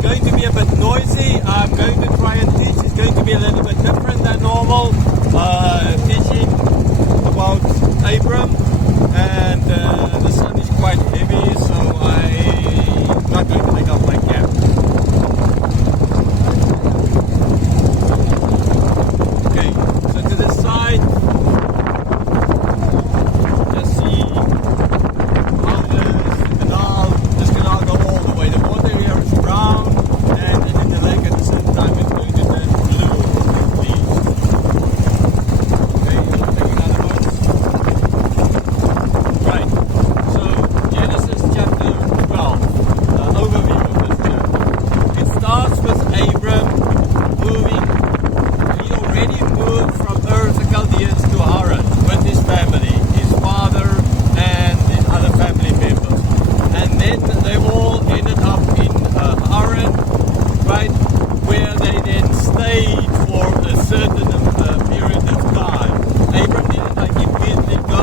going to be a bit noisy. I'm going to try and teach. It's going to be a little bit different than normal. Teaching about Abram, and the sun is quite heavy, so I'm not going to take off my cap. Okay, so to the side, just see how the canal. This canal go all the way. The water here is brown, and in the lake at the same time it's going to turn blue with leaves. Okay, I'll take another one. Right, so Genesis chapter 12, overview of this chapter. It starts with Abram moving. He already moved from Ur the Chaldeans to Haran with his family, his father and his other family members. And then they all ended up in Haran, right, where they then stayed for a certain period of time. Abram didn't immediately go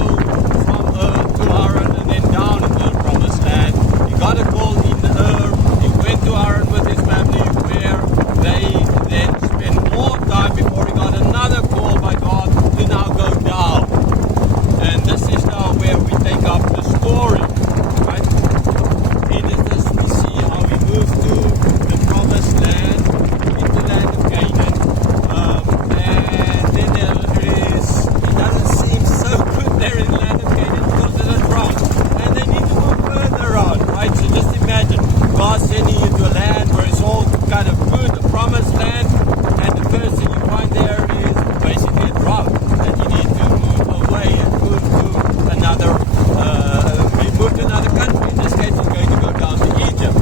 from Ur to Haran and then down into the promised land. He got a call in Ur. He went to Haran with his family, where they then spent more time before he got another call by God to now go down. And this is now where we take up the story, right? In this we see how he moved to the promised land, in the land of Canaan. And then there is, it doesn't seem so good there in the land of Canaan because of the drought. And they need to move further on, right? So just imagine God sending you to a land where it's all kind of good, the promised land, and the first thing you find there is basically a drought, and you need to move away and move to another country. In this case, it's going to go down to Egypt.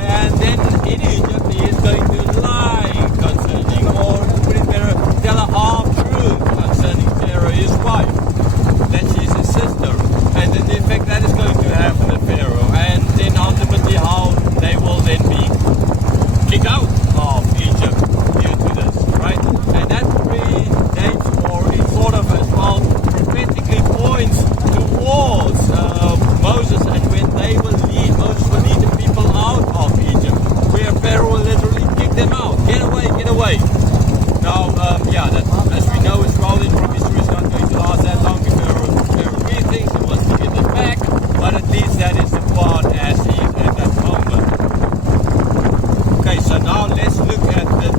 And then in Egypt, he is going to lie concerning, or to put it better, tell a half-truth concerning Sarah, his wife, that she's his sister. And then the effect that is going to have on the Pharaoh. And then ultimately how they will then be kicked out of Egypt due to this, right? And that predates, or it sort of as well prophetically points towards Moses, and when they will lead, Moses will lead the people out of Egypt, where Pharaoh will literally kick them out. Get away, get away. Now, that, as we know, is rolling from history is not going to last that long before Pharaoh rethinks he wants to get them back, but at least that is the part as he is at that moment. Okay, so now let's look at the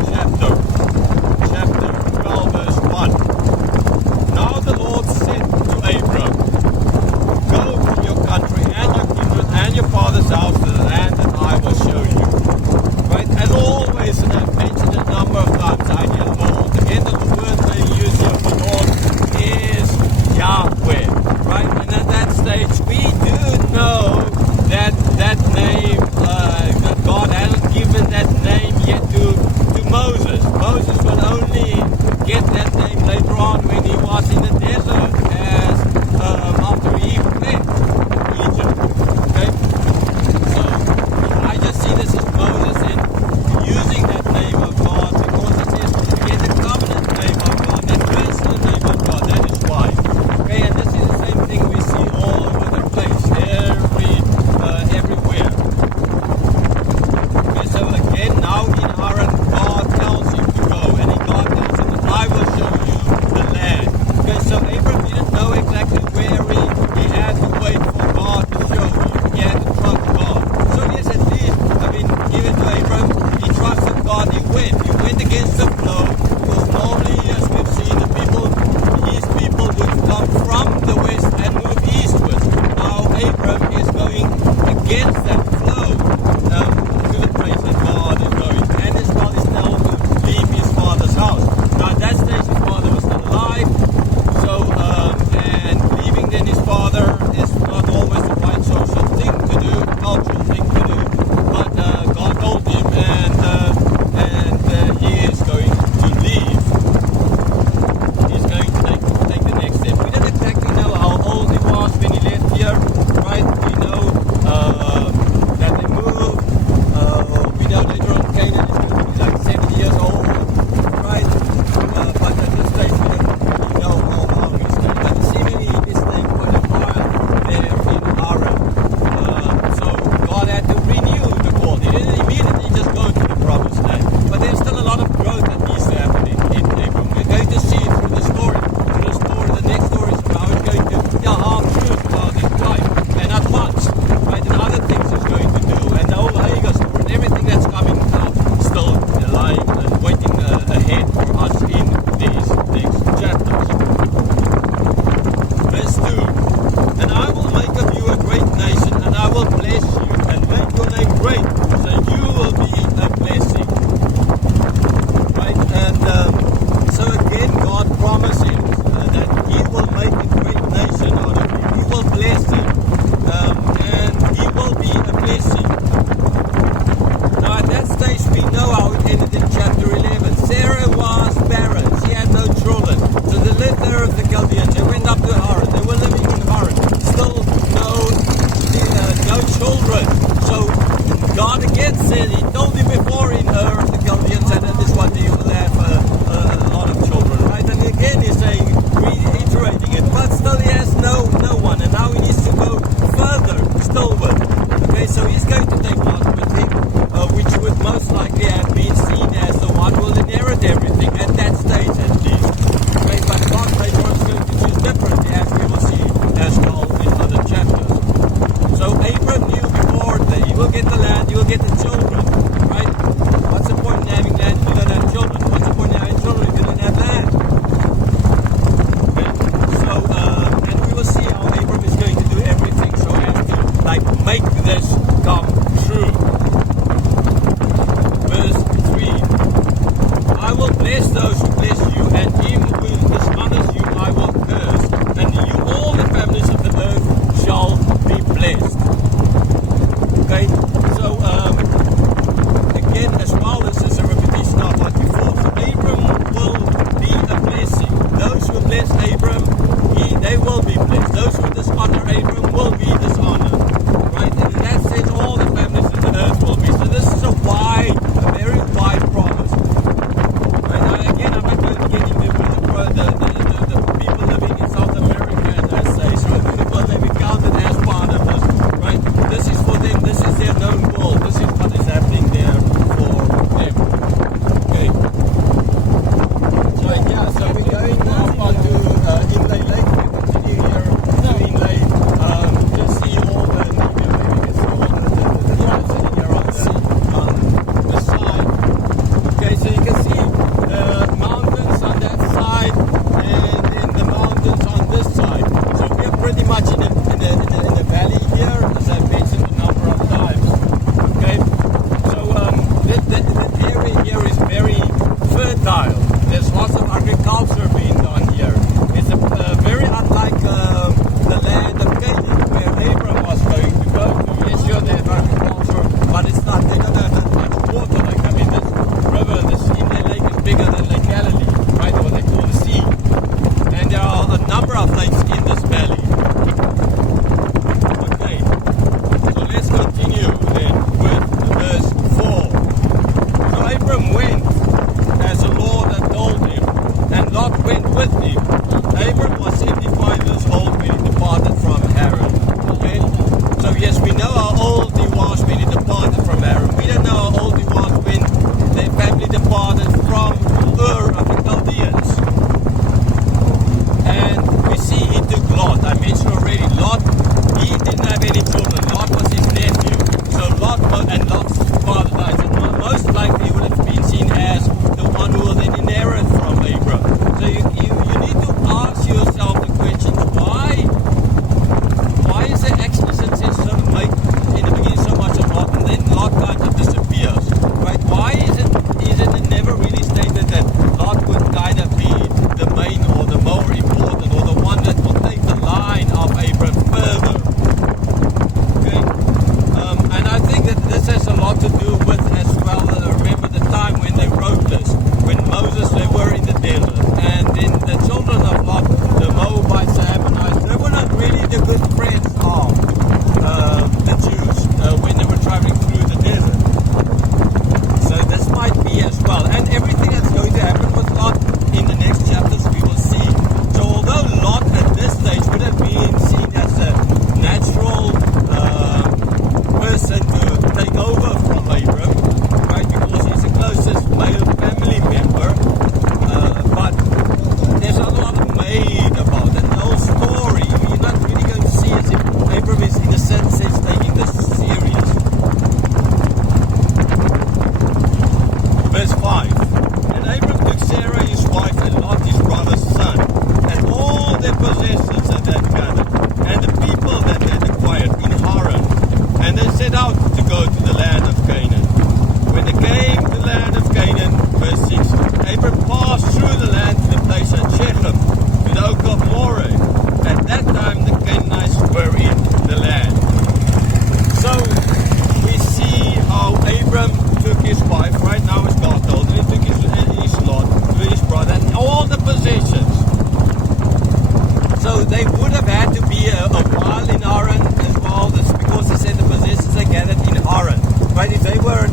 chapter 12, verse 1. Now the Lord said to Abram, go from your country and your kindred and your father's house to the land that I will show you. Right? As always, and I've mentioned it a number of times, the idea of Lord. Again, the word they use here for Lord is Yahweh. Right? And at that stage, we do know that that name, that God hasn't given that name yet to Moses. Moses will only get that name later on when he was in the desert, as after he fled Egypt. Okay? So I just see this as Moses in using that name of God, because it is again the covenant name of God, that personal name of God. That is why. Okay, and this is the same thing we see all over the place, everywhere. he told him before in Ur of the Chaldeans, and this is what you will have a lot of children, right? And again he's saying, reiterating it, but still he has no one, and now he needs to go further still with. Okay, so he's going to take Lot with him, which would most likely have been seen as the one who will inherit everything at that stage at least. Okay, but Lot later on is going to choose differently, as we will see as well in other chapters. So Abram knew before that he will get the land, he will get the children, right? What's the point in having land if you don't have children? What's the point in having children if you don't have land? Okay, so, and we will see how Abram is going to do everything so as to, like, make this come true. Verse 3. I will bless those who bless you, and him who dishonors you I will curse, and you all the families of the earth shall be blessed. Okay, so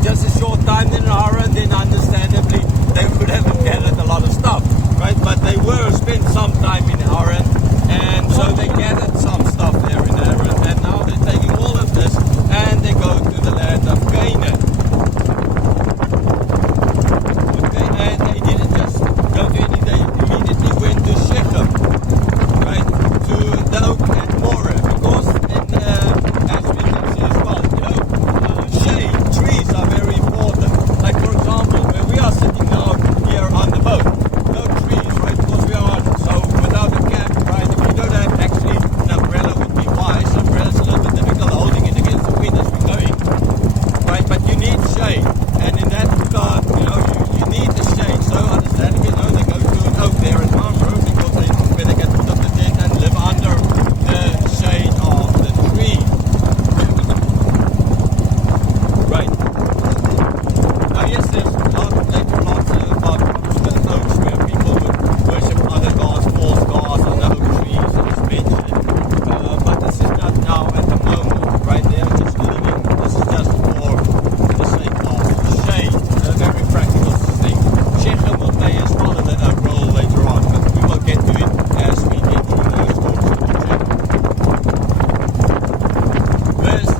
just a short time in Haran, then understandably they would have gathered a lot of stuff, right? But they were spent some time in Haran, and so they gathered some stuff there in Haran, and now they're taking all of this and they go to the land of Canaan. Okay, and they didn't just go to any, they immediately went to Shechem, right? To the oak and Moreh, because as we can see as well, shade, trees are very important. Like for example, where we are sitting now here on the boat, no trees, right? Because we are so without a cap, right? If you don't have actually an umbrella would be wise. Umbrella's a little bit difficult holding it against the wind as we're going, right? But you need shade, and in that regard, you need the shade. So understandably, they go to an oak there in Marlborough because they where they can put up the tent and live under the shade of the tree. Right. Now yes, there's lots about oaks where people would worship other gods, false gods on the oak trees, and it's mentioned. But this is not now at the moment, right? They are just living. This is just for the sake of shade. A very practical thing. Shechem will play as well a role later on, but we will get to it as we get to those talks with the church. Verse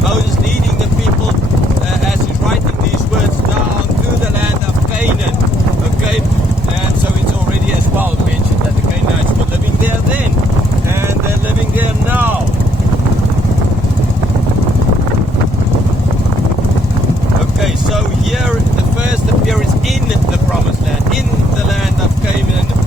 Moses leading the people as he's writing these words down to the land of Canaan. Okay, and so it's already as well mentioned that the Canaanites were living there then, and they're living there now. Okay, so here the first appearance in the promised land, in the land of Canaan.